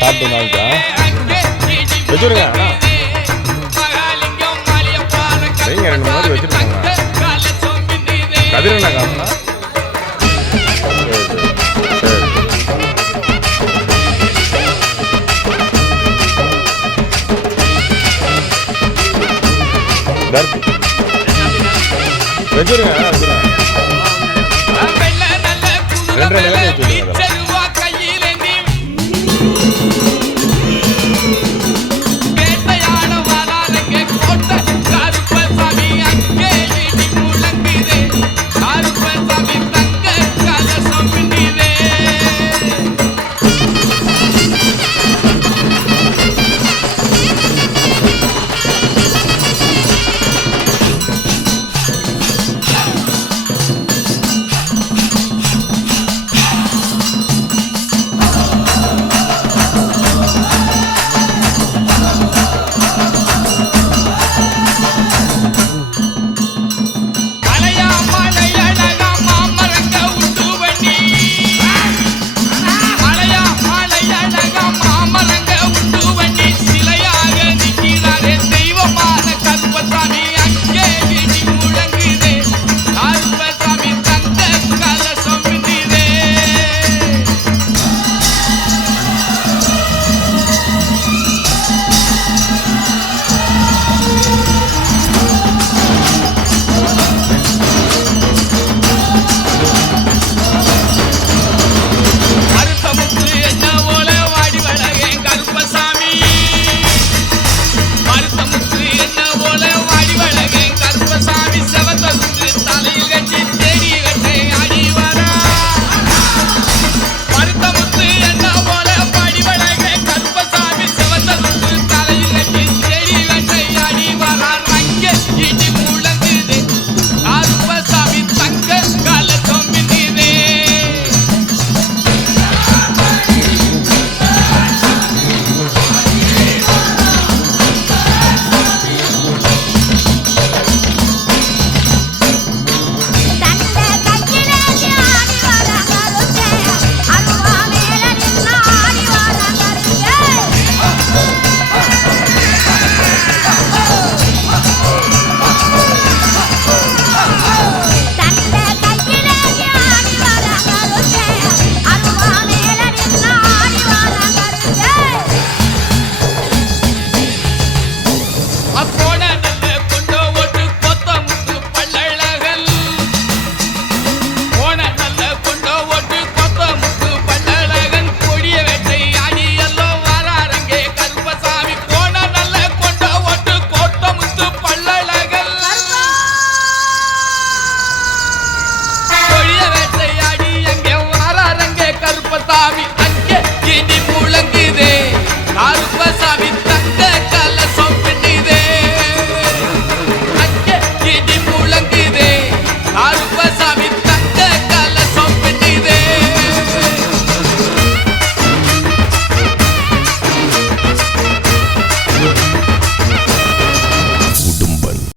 சாப்பிட்டு வாங்கிக்கா வச்சுருங்க. நீங்க ரெண்டு மாதிரி வச்சுருக்காங்க. கதிரண்ணா காரணம் வச்சுருங்க. Ven,